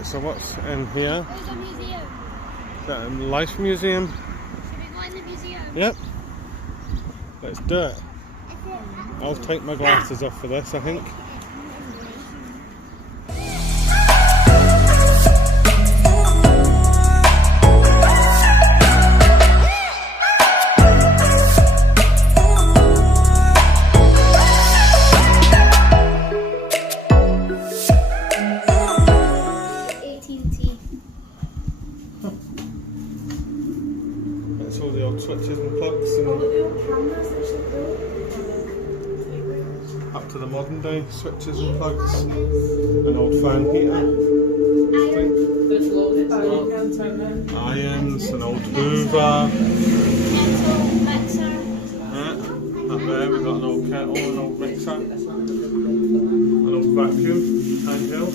Right, so what's in here? There's a museum. Is that a life museum? Should we go in the museum? Yep. Let's do it. I'll take my glasses off for this, I think. That's all the old switches and plugs and up to the modern day switches and plugs. An old fan heater. Irons, an old Hoover. Yeah, up there we've got an old kettle, an old mixer, an old vacuum, handheld.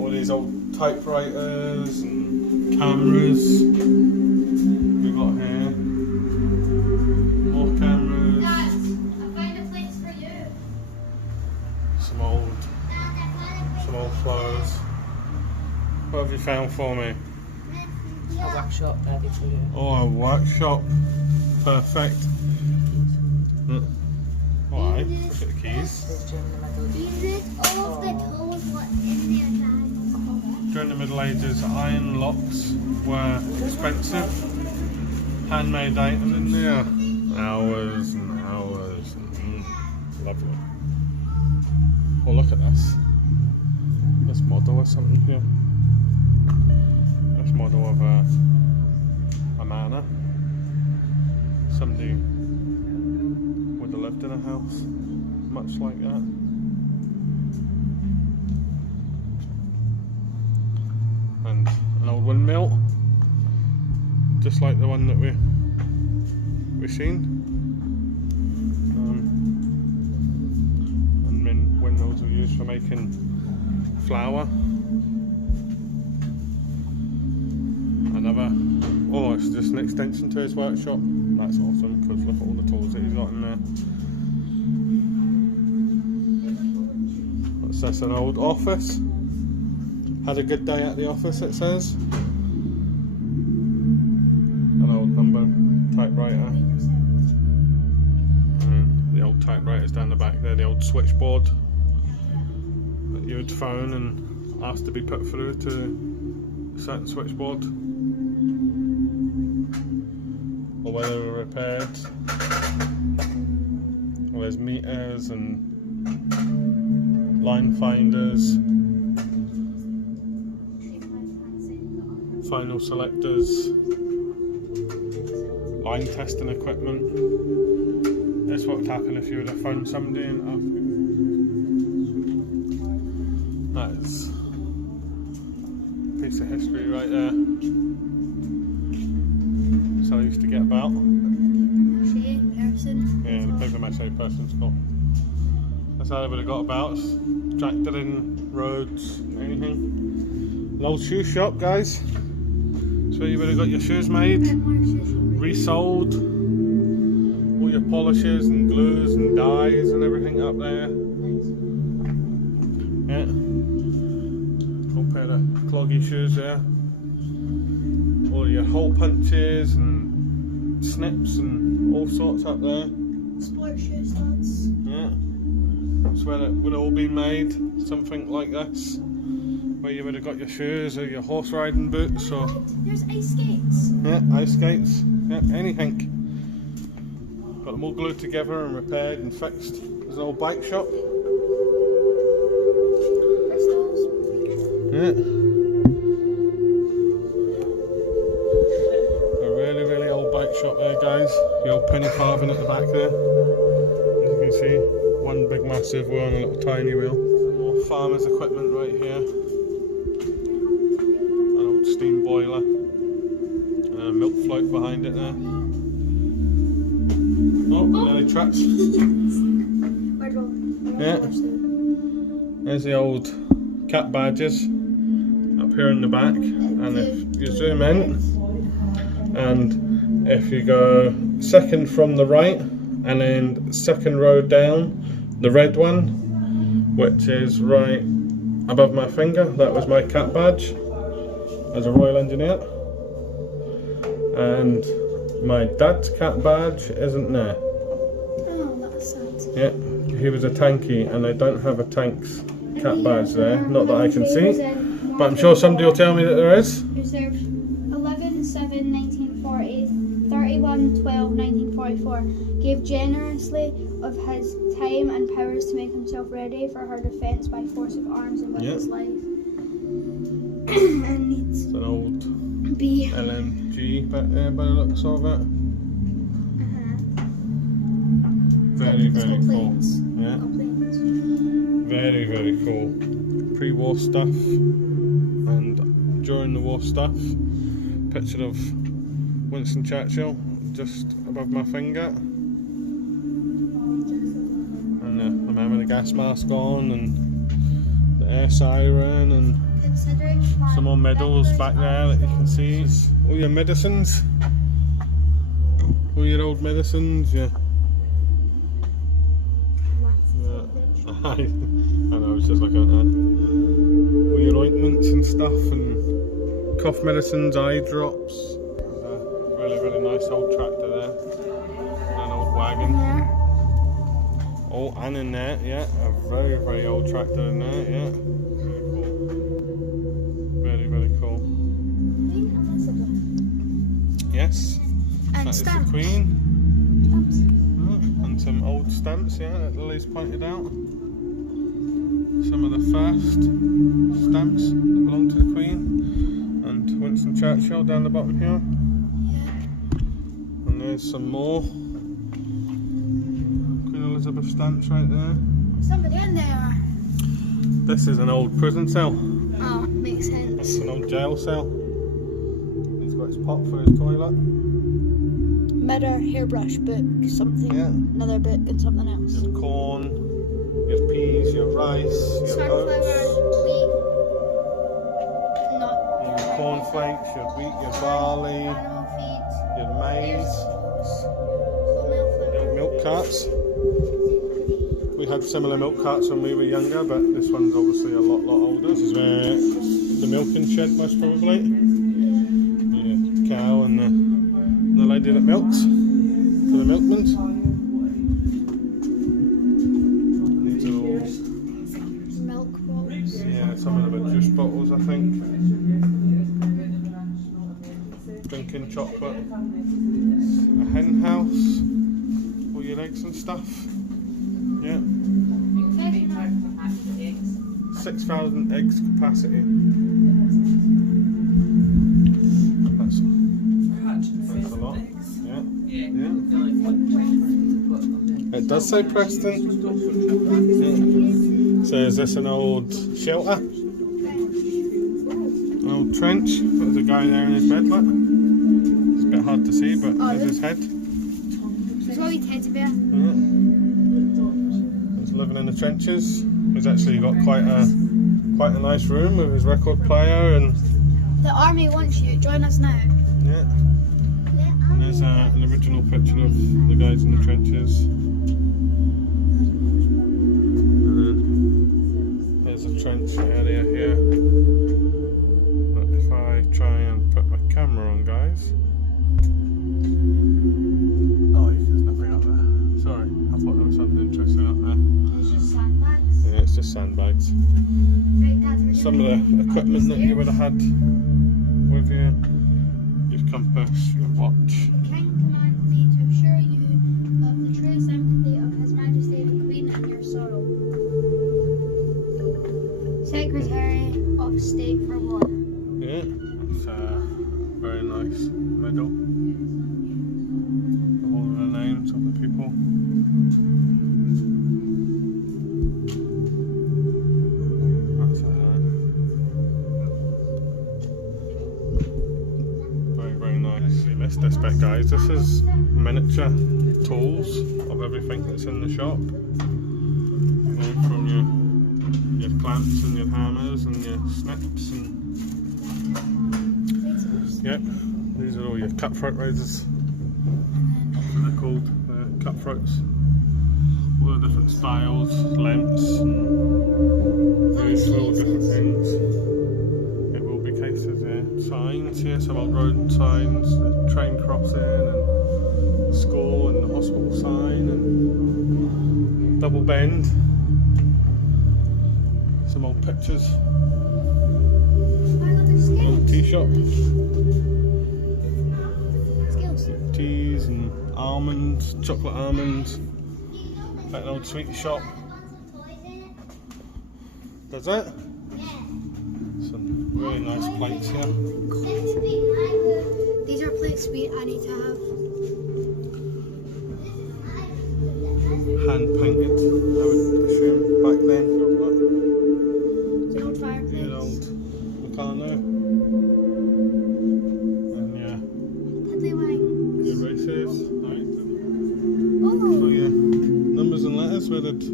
All these old typewriters and cameras we've got here. More cameras. Dad, I found a place for you. Some old clothes. What have you found for me? A workshop, Daddy, for you. Oh, a workshop. Perfect. Alright, look at the keys. All of the tools what's in there, Dad. During the Middle Ages, iron locks were expensive. Handmade items in there. Hours and hours. Lovely. Oh, look at this. This model or something here. This model of a manor. Somebody would have lived in a house much like that. And an old windmill, just like the one that we've seen. And windmills are used for making flour. Another, oh, it's just an extension to his workshop. That's awesome, because look at all the tools that he's got in there. What's this, an old office? Had a good day at the office, it says. An old number typewriter. And the old typewriters down the back there, the old switchboard that you would phone and ask to be put through to a certain switchboard. Or where they were repaired. Well, there's meters and line finders. Final selectors, line testing equipment. That's what would happen if you would have phoned somebody and asked. That is a piece of history right there. So I used to get about. Yeah, the paper mache person's cool. That's how they would have got about. Tractor in roads, anything. An old shoe shop, guys. So you would have got your shoes made, resold, all your polishes and glues and dyes and everything up there. Yeah, whole pair of cloggy shoes there. All your hole punches and snips and all sorts up there. Sports shoe studs. Yeah, that's where it would have all been made, something like this. Where you would have got your shoes or your horse riding boots or... There's ice skates. Yeah, ice skates. Yeah, anything. Got them all glued together and repaired and fixed. There's an old bike shop. Crystals. Yeah. A really, really old bike shop there, guys. The old penny farthing at the back there. As you can see, one big massive wheel and a little tiny wheel. More farmer's equipment right here. Steam boiler, milk float behind it there. Oh, nearly trapped. Yeah. There's the old cat badges up here in the back, and if you zoom in, and if you go second from the right, and then second row down, the red one, which is right above my finger. That was my cat badge as a Royal Engineer. And my dad's cat badge isn't there. Oh, that's sad. Yeah, he was a tanky, and I don't have a tank's cat badge there, not that I can see. But I'm sure somebody will tell me that there is. Who served 11/7/1940, 31/12/1944, gave generously of his time and powers to make himself ready for her defence by force of arms and with his life. And needs It's an old be LMG back there by the looks of it. Very, very cool. Yeah, very, very cool. Pre-war stuff and during the war stuff. Picture of Winston Churchill just above my finger. And the man with the gas mask on and the air siren and some more medals back there that you can see. All your medicines. All your old medicines, yeah. I know, I was just looking at that. All your ointments and stuff and cough medicines, eye drops. There's a really, really nice old tractor there. And an old wagon. Oh, and in there, yeah, a very, very old tractor in there, yeah. Very, very cool. Yes, and that stamps. is the Queen. Stamps. And some old stamps, yeah, that Lily's pointed out. Some of the first stamps that belong to the Queen. And Winston Churchill down the bottom here. And there's some more Queen Elizabeth stamps right there. Somebody in there. This is an old prison cell. Oh, makes sense. It's an old jail cell. He's got his pot for his toilet. Mirror, hairbrush, book, something, Yeah. another book and something else. Your corn, your peas, your rice, your Sunflower oats, wheat. Not your cornflakes, your wheat, your barley, animal feed. your maize, Whole your milk carts. We had similar milk carts when we were younger, but this one's obviously a lot older. This is where the milking shed most probably. Your cow and the lady that milks for the milkman. These are all, milk bottles. yeah, some of them are juice bottles, I think. Drinking chocolate. A hen house. All your eggs and stuff. Yeah. 6,000 eggs capacity. That's a lot. Yeah. Yeah. It does say Preston. Yeah. So is this an old shelter? An old trench? There's a guy there in his bed, look. It's a bit hard to see, but there's his head. There's a wee teddy bear. Yeah. He's living in the trenches. He's actually got quite a nice room with his record player and The army wants you. Join us now. yeah. And there's an original picture of the guys in the trenches. And then there's a trench area here. But if I try and put my camera on, guys. Oh, there's nothing up there. Sorry, I thought there was something interesting up there. It's just sandbags. Yeah, it's just sandbags. Right, Dad, we're Some of gonna the equipment that you would have had with you. Your compass, your watch. The King commands me to assure you of the true sympathy of His Majesty the Queen in your sorrow. Secretary of State for War. Yeah, it's a very nice medal of all of the names of the people. That's very, very nice. You missed this bit, guys. This is miniature tools of everything that's in the shop. You know, from your clamps and your hammers and your snips and yep, these are all your cutthroat razors. That's what they're called, cutthroats. All full of different styles, lengths, and various little different things. It will be cases here. Signs here, some old road signs, the train crossing, and the school and the hospital sign, and double bend. Some old pictures. Old tea shop. Teas and almonds, chocolate almonds. Like an old sweet shop. Does it? Some really nice plates here. These are plates I need to have. Hand painted, I would assume, back then. It's an old fireplace. The old Meccano. And yeah. Piddly wang. Good races. Right. Oh. So yeah, numbers and letters where they'd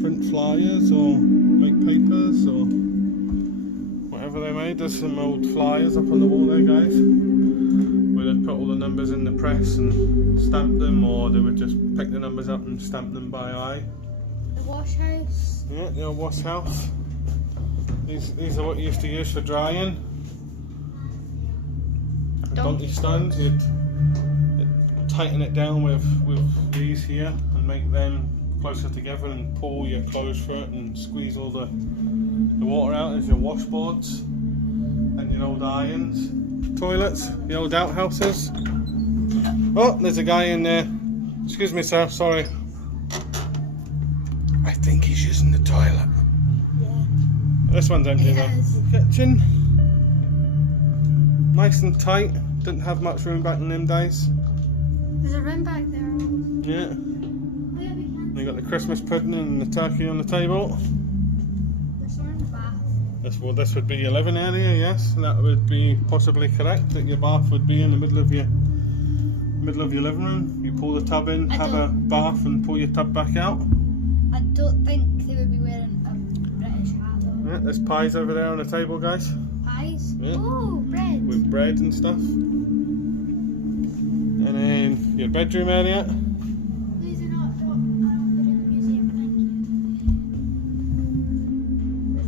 print flyers or make papers or whatever they made. There's some old flyers up on the wall there, guys, where they'd put all the numbers in the press and stamp them, or they would just pick the numbers up and stamp them by eye. The wash house. Yeah, the old wash house. These are what you used to use for drying. Donkey stones. You'd tighten it down with these here and make them closer together and pull your clothes through it and squeeze all the water out as your washboards and your old irons. Toilets, the old outhouses. Oh, there's a guy in there. Excuse me, sir, sorry. I think he's using the toilet. Yeah. This one's empty though. Yes. Kitchen. Nice and tight. Didn't have much room back in them days. There's a room back there. Yeah. You got the Christmas pudding and the turkey on the table. There's one in the bath. This would be your living area, yes, and that would be possibly correct. That your bath would be in the middle of your living room. You pull the tub in, have a bath, and pull your tub back out. I don't think they would be wearing a British hat though. Yeah, there's pies over there on the table, guys. Pies? Yeah. Oh, bread. With bread and stuff. And then your bedroom area. These are not what I would put in the museum, thank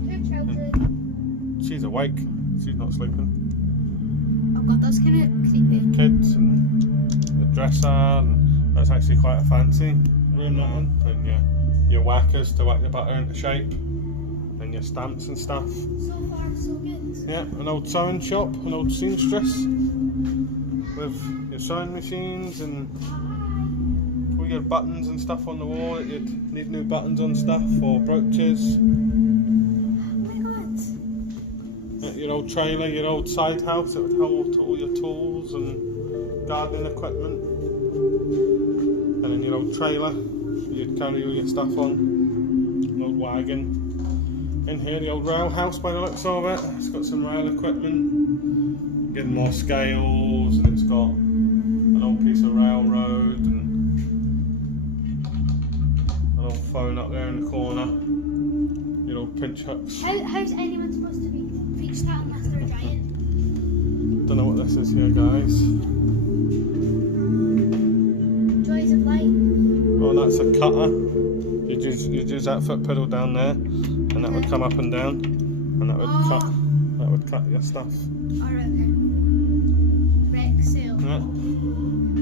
you. There's two children. She's awake. She's not sleeping. Oh god, that's kind of creepy. Kids and the dresser, and that's actually quite a fancy room, that one. And your whackers to whack the butter into shape, and your stamps and stuff. So far, so good. Yeah, an old sewing shop, an old seamstress with your sewing machines and all your buttons and stuff on the wall that you'd need new buttons on stuff or brooches. Oh my god. Yeah, your old trailer, your old side house that would hold all your tools and gardening equipment. And then your old trailer you'd carry all your stuff on, an old wagon. In here, the old rail house by the looks of it. It's got some rail equipment, getting more scales, and it's got an old piece of railroad and an old phone up there in the corner. Your old pinch hooks. How's anyone supposed to reach that unless they're a giant? Don't know what this is here, guys. Joys of life. Oh, that's a cutter. You'd use that foot pedal down there, and that would come up and down, and that would cut your stuff. Alright, okay. Wreck sale. Yeah.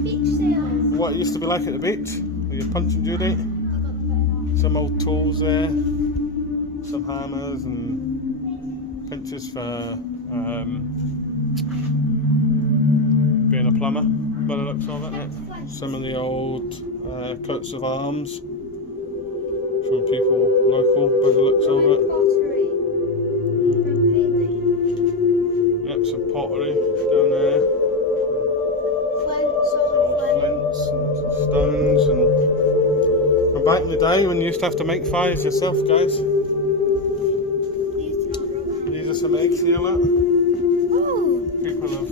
Beach sales. What it used to be like at the beach, with your Punch and Judy. I got the bit off. Some old tools there, some hammers and pinches for being a plumber, by the looks of it. Yeah. Some of the old coats of arms from people local, by the looks of it. Pottery. For painting. Yep, some pottery down there. Old flints and stones, and back in the day when you used to have to make fires yourself, guys. These are some eggs here, look. Oh, People have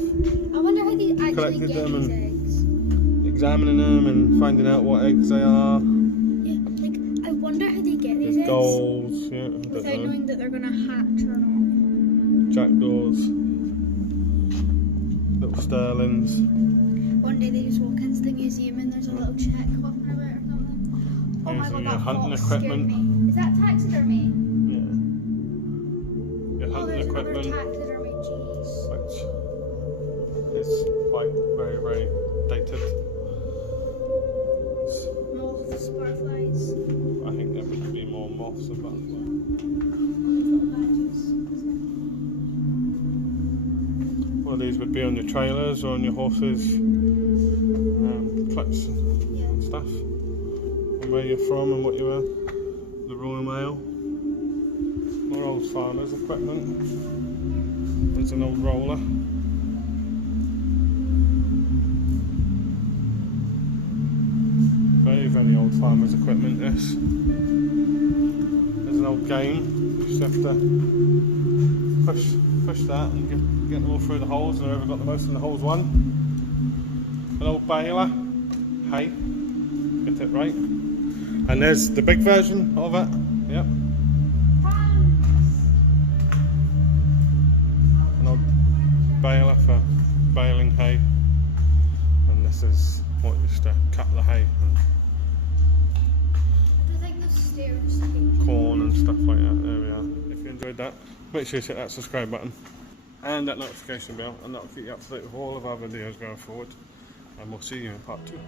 I wonder how they actually collected get them these and eggs. examining them and finding out what eggs they are. Yeah, like I wonder how they get these There's eggs goals, yeah, I don't without know. knowing that they're gonna hatch or not. Jackdaws, little sterlings. One day they just walk into the museum and there's a little check hopping about or something. Oh my Here's god, your that hunting fox scared equipment. me. Is that taxidermy? Yeah. Your Oh, hunting there's another equipment, taxidermy, jeez. which is quite very dated. Moths, butterflies. I think there would be more moths and butterflies. Little badges. Well, these would be on your trailers or on your horses, clips and stuff, and where you're from and what you are. The Royal Mail. More old farmers' equipment. There's an old roller. Very old farmers' equipment, this. There's an old game. You just have to push that and get them all through the holes, and whoever got the most in the holes won. An old baler. Hay. Get it right. And there's the big version of it. Yep. An old baler for baling hay. And this is what used to cut the hay and I think the stairs. corn and stuff like that. There we are. If you enjoyed that, make sure you hit that subscribe button and that notification bell, and that will keep you up to date with all of our videos going forward. And we'll see you in part 2.